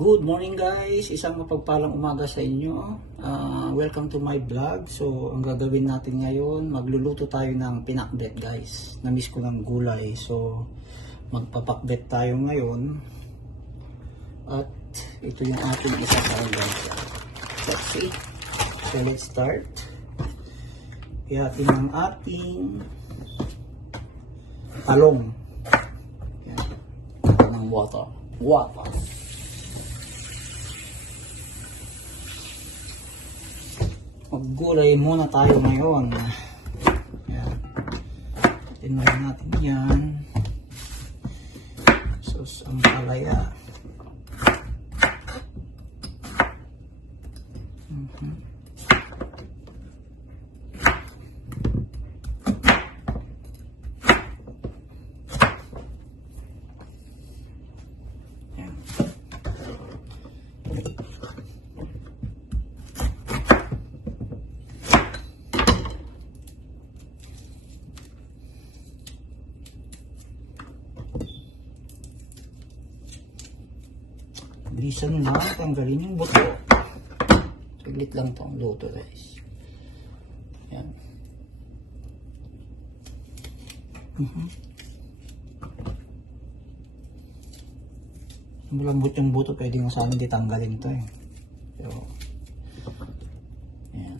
Good morning guys, isang mapagpalang umaga sa inyo. Welcome to my vlog. So ang gagawin natin ngayon, magluluto tayo ng pinakbet guys. Namiss ko ng gulay. So magpapakbet tayo ngayon. At ito yung ating isa tayo guys. Let's see. So let's start. Ihatin ang ating talong. Yan. Ng water. Maggulay muna tayo ngayon. Yan. Tinuloy natin yan. Sus, ang palaya. Yan. Bilisan lang, tanggalin yung buto. Saglit lang itong luto guys. Yan. Malambot yung buto, pwede mo sana hindi tanggalin ito eh. Pero, yan.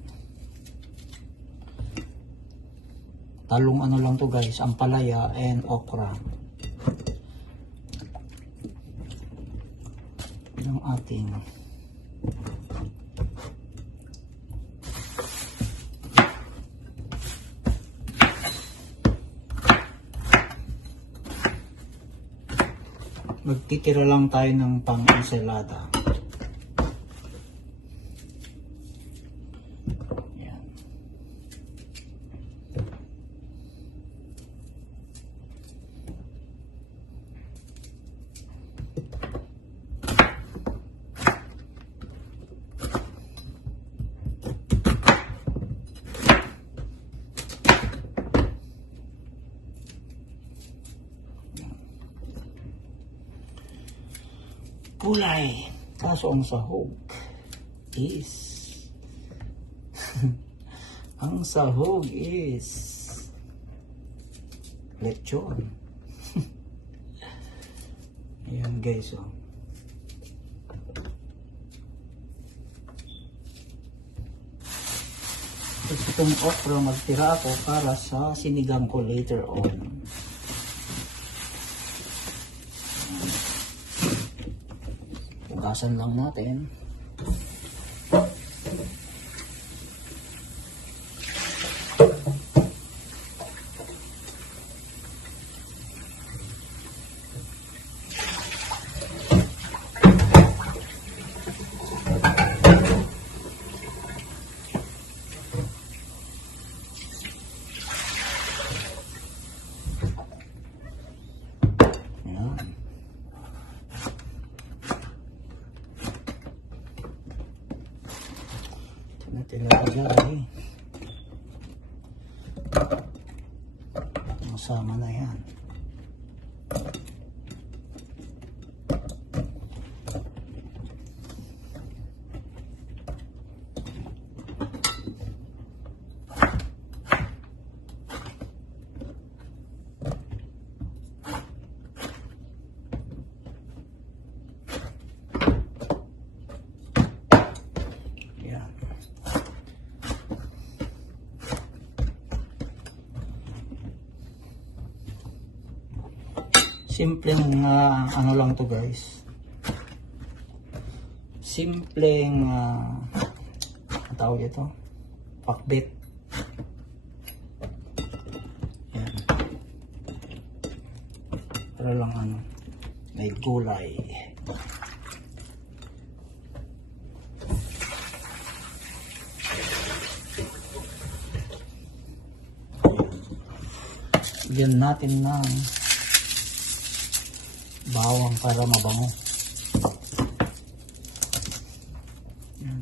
Talong ano lang to guys, ampalaya and okra. Ng ating magtitira lang tayo ng pang-ensalada. Yan. Gulay. Kaso ang sahog is ang sahog is lechon. Ayan guys oh. Tapos itong okra magtira ako para sa sinigang ko later on. Hugasan lang natin. Natin nalagay. Masama na yan. Simpleng ano lang to guys. Simpleng ang tawag ito, pakbet. Yan. Para lang ano, may gulay. Bigyan natin ng bawang para mabango. Yan.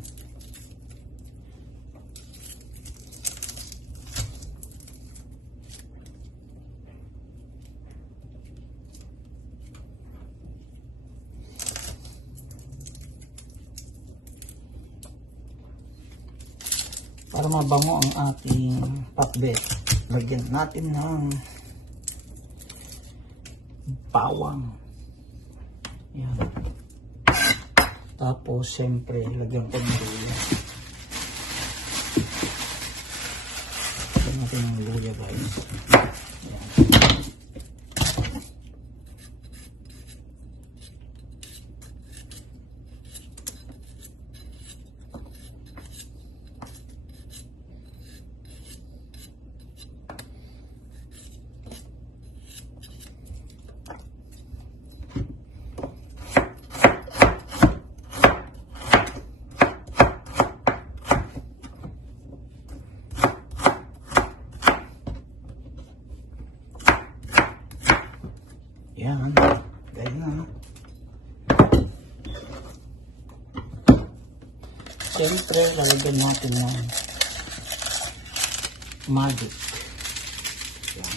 Para mabango ang ating pakbet, lagyan natin ng bawang. Yan. Tapos, siyempre, lagyan ko ng luya. Lagyan natin ng luya, guys. Yan. Yan, gaya na. Siyempre, lalagyan natin ng magic. Yan.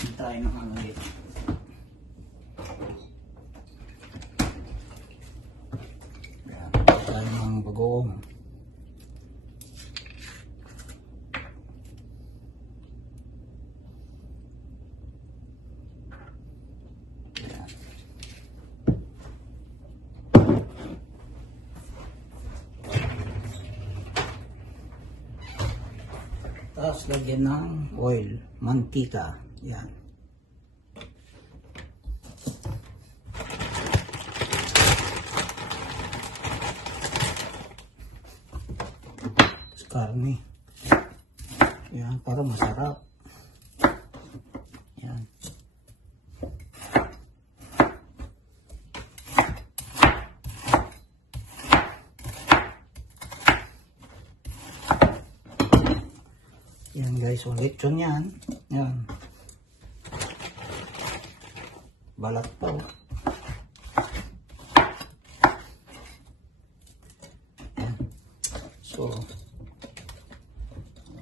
Hindi tayo ng ano dito. Yan, tayo ng bagoong. Tapos lagyan ng oil, mantika. Yan. Tapos karne. Yan, para masarap. Yan. Yan guys, so lechon yan. Yan. Balat po. Yan. So,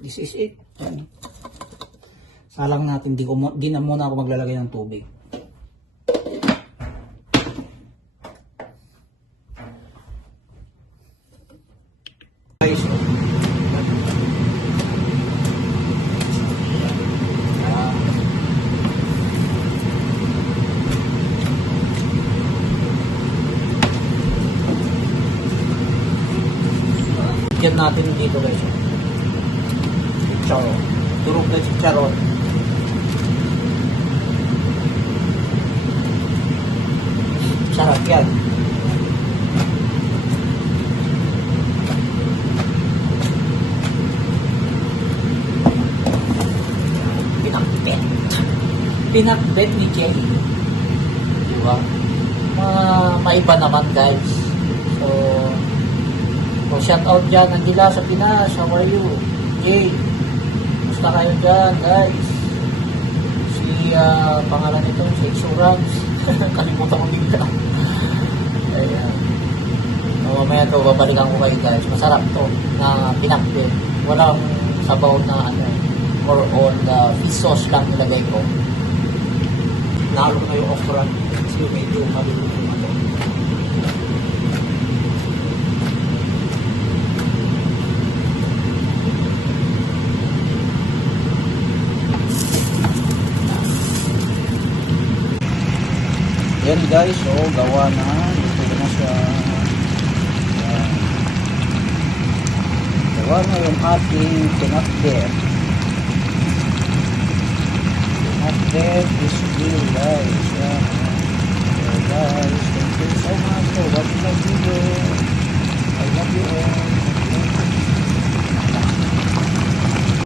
this is it. Yan. Salang natin, di na muna ako maglalagay ng tubig. Guys, yan natin dito guys. Chicharon. Turog na chicharon. Sarap yan. Pinakbet. Pinakbet ni Jay. Diba? Maiba naman guys. So, shout out dyan, Angela sa Pinas, how are you? Jay, musta kayo dyan, guys? Si, pangalan nito, si Insurance. Kalimutan ko bigla. Ayan. So, mamaya to, babalikan ko kayo guys. Masarap to, na pinakbet. Walang sabaw na, more on the fish sauce lang nilagay ko. Nalo na yung okra, kasi medyo malimutan ko. Yan guys, so gawa na. Ito na siya. Gawa na yung ating pinakbet. Pinakbet is real guys. Yan. So guys, thank you so much for watching my video. I love you all.